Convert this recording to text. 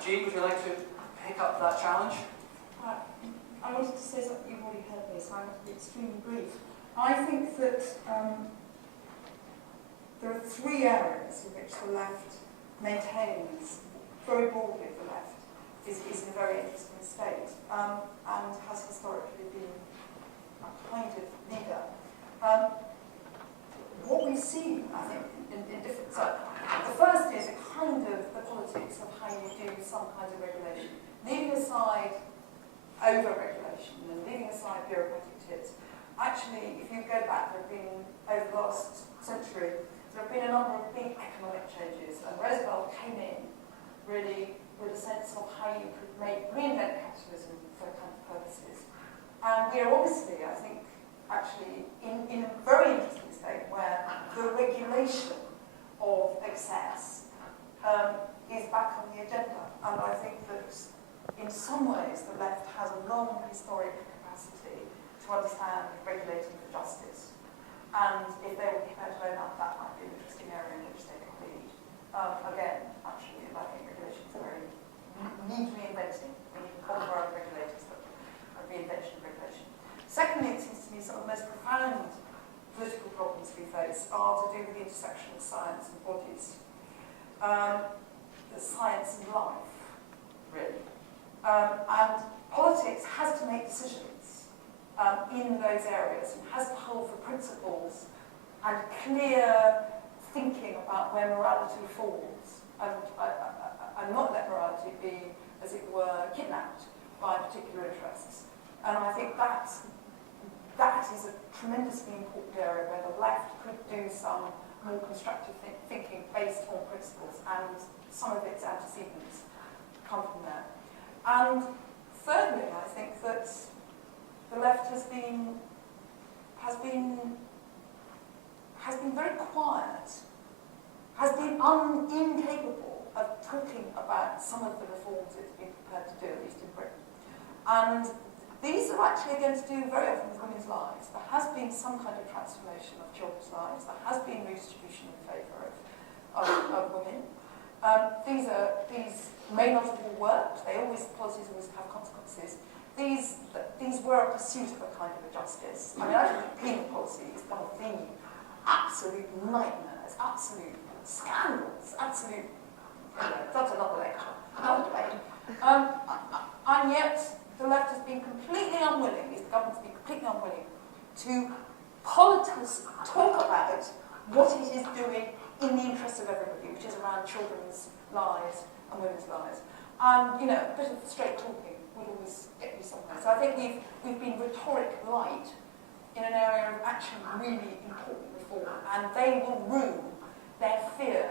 Jean, would you like to pick up that challenge? I wanted to say something you've already heard me, so I'm going to be extremely brief. I think that there are three areas in which the left maintains, very broadly the left, is in a very interesting state, and has historically been a kind of leader. What we've seen, I think, in different... So, the first is a kind of the politics of how you do some kind of regulation. Leaving aside over-regulation and leaving aside bureaucratic tips, actually, if you go back, there have been, over the last century, there have been a number of big economic changes, and Roosevelt came in really with a sense of how you could reinvent capitalism for kind of purposes. And we are obviously, I think, actually in a very interesting state where the regulation of excess is back on the agenda. And I think that in some ways the left has a long historic capacity to understand regulating for justice. And if they were prepared to own up, that might be an interesting area in which they could lead. Again, actually, I think regulation is very need reinventing. We need a whole of regulators, but a reinvention of regulation. Secondly, it seems to me some of the most profound political problems we face are to do with the intersection of science and bodies. The science and life, really. And politics has to make decisions in those areas and has to hold for principles and clear thinking about where morality falls and not let morality be, as it were, kidnapped by particular interests. And I think that is a tremendously important area where the left could do some more constructive thinking based on principles, and some of its antecedents come from there. And thirdly, I think that the left has been very quiet, has been incapable of talking about some of the reforms it's been prepared to do, at least in Britain. And these are actually going to do very often with women's lives. There has been some kind of transformation of children's lives. There has been redistribution in favour of women. These may not have all worked. Policies always have consequences. These were a pursuit of a kind of a justice. I mean, I think penal policy is one of the absolute nightmares, absolute scandals, absolute... That's another lecture, another debate. And yet, the left has been completely unwilling, the government's been completely unwilling to talk about what it is doing in the interest of everybody, which is around children's lives and women's lives. And, a bit of straight talking would always get you somewhere. So I think we've been rhetoric light in an area of actually really important reform, and they will rue their fear